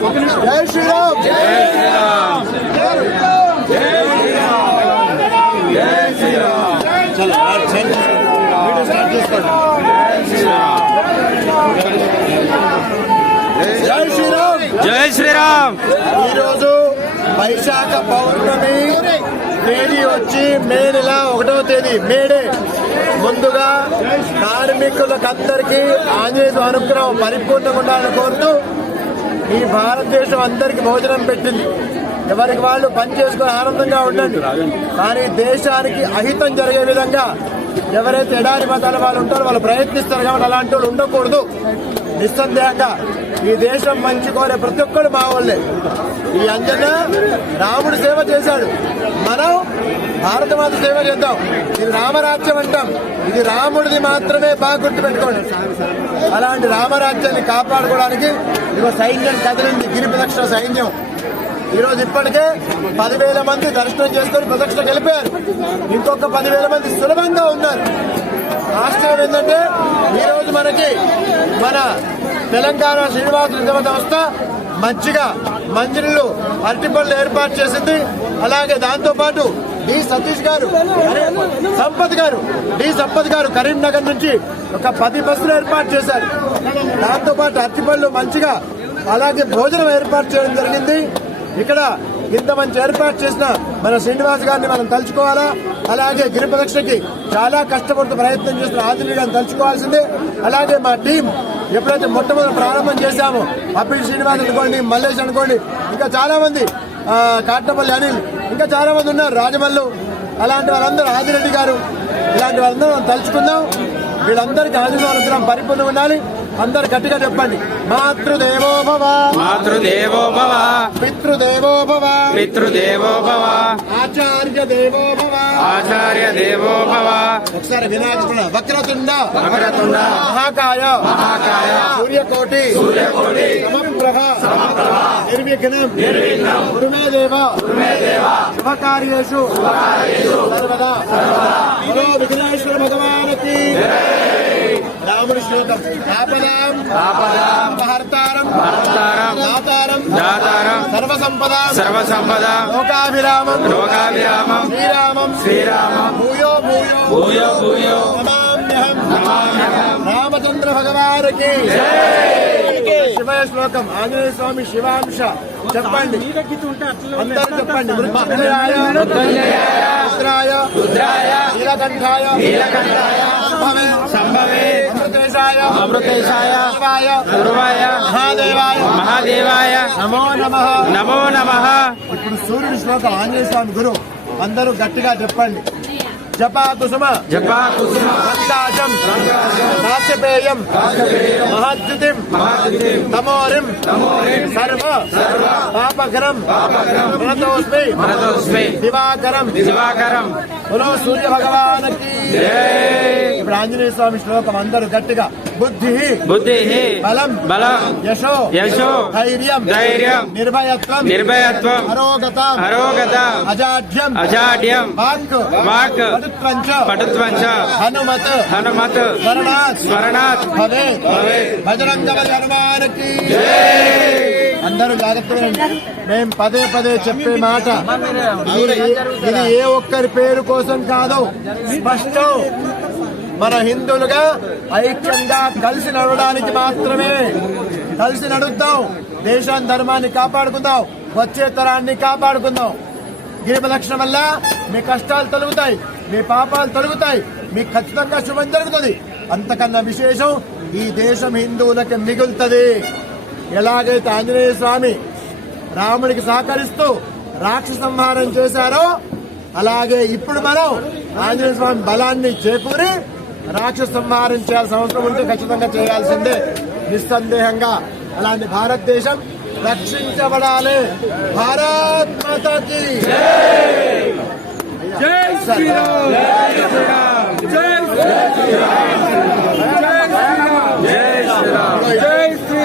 జై శ్రీరామ్. జై శ్రీరామ్. జై శ్రీరామ్. ఈరోజు వైశాఖ పౌర్ణమి తేదీ వచ్చి మే నెల 1వ తేదీ మేడే. ముందుగా కార్మికులకందరికీ ఆంజనేయ అనుగ్రహం పరిపూర్ణంగా ఉండాలని కోరుతూ ఈ భారతదేశం అందరికీ భోజనం పెట్టింది. ఎవరికి వాళ్ళు పని చేసుకుని ఆనందంగా ఉండండి. కానీ దేశానికి అహితం జరిగే విధంగా ఎవరైతే ఎడారి మతాల వాళ్ళు ఉంటారో వాళ్ళు ప్రయత్నిస్తారు కాబట్టి అలాంటి వాళ్ళు ఉండకూడదు. నిస్సందేహంగా ఈ దేశం మంచి కోరే ప్రతి ఒక్కరు మా వాళ్ళే. ఈ అంజన రాముడు సేవ చేశాడు, మనం భారతమాత సేవ చేద్దాం. ఇది రామరాజ్యం అంటాం, ఇది రాముడిది మాత్రమే బాగా గుర్తుపెట్టుకోండి. అలాంటి రామరాజ్యాన్ని కాపాడుకోవడానికి ఇదిగో సైన్యం కదిలింది, గిరి ప్రదక్షిణ సైన్యం. ఈరోజు ఇప్పటికే 10,000 మంది దర్శనం చేసుకుని ప్రదక్షిణ గెలిపారు. ఇంకొక 10,000 మంది సులభంగా ఉన్నారు. ఆశ్చర్యం ఏంటంటే ఈరోజు మనకి మన తెలంగాణ శ్రీనివాస నిజమ సంస్థ మంచిగా మంజీలు అరటిపళ్ళు ఏర్పాటు చేసింది. అలాగే దాంతో పాటు డి సంపత్ గారు కరీంనగర్ నుంచి ఒక 10 బస్సులు ఏర్పాటు చేశారు. దాంతో పాటు అరటిపళ్ళు మంచిగా అలాగే భోజనం ఏర్పాటు చేయడం జరిగింది. ఇక్కడ ఇంత మంచి ఏర్పాటు చేసిన మన శ్రీనివాస్ గారిని మనం తలుచుకోవాలా. అలాగే గిరి ప్రదక్షిణకి చాలా కష్టపడుతూ ప్రయత్నం చేసిన ఆంజనేయ గారిని తలుచుకోవాల్సిందే. అలాగే మా టీం ఎప్పుడైతే మొట్టమొదటి ప్రారంభం చేశామో అప్పుడు శ్రీనివాస్ అనుకోండి, మల్లేష్ అనుకోండి, ఇంకా చాలా మంది, కాట్నపల్లి అనిల్, ఇంకా చాలా మంది ఉన్నారు, రాజమల్లు, అలాంటి వాళ్ళందరూ, ఆదిరెడ్డి గారు, ఇలాంటి వాళ్ళందరూ మనం తలుచుకుందాం. వీళ్ళందరికీ ఆంజనేయ అనుగ్రహం పరిపూర్ణంగా ఉండాలి. అందరు గట్టిగా చెప్పండి. మాతృదేవో భవ, మాతృదేవో భవ, పితృదేవో భవ, పితృదేవో భవ, ఆచార్య దేవో భవ, ఆచార్య దేవో భవ. ఒకసారి వినాయకుడు వక్రతుండ, వక్రతుండ, మహాకాయ, మహాకాయ, సూర్యకోటి, సూర్యకోటి, సమప్రభ, సమప్రభ, నిర్విఘ్నం, నిర్విఘ్నం, కురుమే దేవ, కురుమే దేవ, శుభకార్యేషు, శుభకార్యేషు, సర్వదా, సర్వదా. బలో విఘ్నేశ్వర భగవానికి రాముడి శ్లోకం. ఆపదాం ఆపదాం అపహర్తారం అపహర్తారం దాతారం దాతారం సర్వసంపద సర్వసంపద లోకాభిరామం లోకాభిరామం శ్రీరామం శ్రీరామం భూయో భూయో భూయో భూయో నమామ్యహం నమామ్యహం. రామచంద్ర భగవానికి శివయ శ్లోకం. ఆంజనేయ స్వామి శివాంశ చెప్పండి, అందరూ చెప్పండి. మృత్యుంజయాయ రుద్రాయ రుద్రాయ నీలకంఠాయ నీలకంఠాయ సంభవే సంభవే అమృతేశాయ అమృతేశాయ సర్వాయ సర్వాయ మహాదేవాయ మహాదేవాయ నమో నమః నమో నమః. ఇప్పుడు సూర్యుడి శ్లోకం ఆంజనేయ స్వామి గురు. అందరూ గట్టిగా చెప్పండి. జపా కుసుమ జపా కుసుమ సంకాశం కాశ్యపేయం మహాద్యుతిం తమోరిం సర్వ పాపకరం ప్రణతోస్మి ప్రణతోస్మి దివాకరం దివాకరం. బలో సూర్య భగవానికి ఇప్పుడు ఆంజనేయ స్వామి శ్లోకం అందరూ గట్టిగా. బుద్ధి బుద్ధి బలం బలం యశో యశో ధైర్యం ధైర్యం నిర్భయత్వం నిర్భయత్వం అరోగత అరోగత అజాడ్యం అజాడ్యం వాక్ వాక్ పటుత్వంచ పటుత్వంచ హనుమత్ హనుమత్ స్మరణాత్ స్మరణాత్ భవే భవే. బజరంగబలి హనుమానికి అందరూ జాగ్రత్తగా మేము పదే పదే చెప్పే మాట, ఇది ఏ ఒక్కరి పేరు కోసం కాదు, స్పష్టం మన హిందువులుగా ఐక్యంగా కలిసి నడవడానికి మాత్రమే. కలిసి నడుద్దాం, దేశాన్ని ధర్మాన్ని కాపాడుకుందాం, వచ్చే తరాన్ని కాపాడుకుందాం. గిరి ప్రదక్షిణ వల్ల మీ కష్టాలు తొలగుతాయి, మీ పాపాలు తొలగుతాయి, మీకు ఖచ్చితంగా శుభం జరుగుతుంది. అంతకన్నా విశేషం ఈ దేశం హిందువులకి మిగులుతుంది. ఎలాగైతే ఆంజనేయ స్వామి రాముడికి సహకరిస్తూ రాక్షస సంహారం చేశారో అలాగే ఇప్పుడు మనం ఆంజనేయ స్వామి బలాన్ని చేకూరి రాక్షస సంహారం చేయాల్సిన అవసరం ఉంటే ఖచ్చితంగా చేయాల్సిందే, నిస్సందేహంగా. అలాంటి భారతదేశం రక్షించబడాలి. భారత్ మాతాకి జై శ్రీరామ్.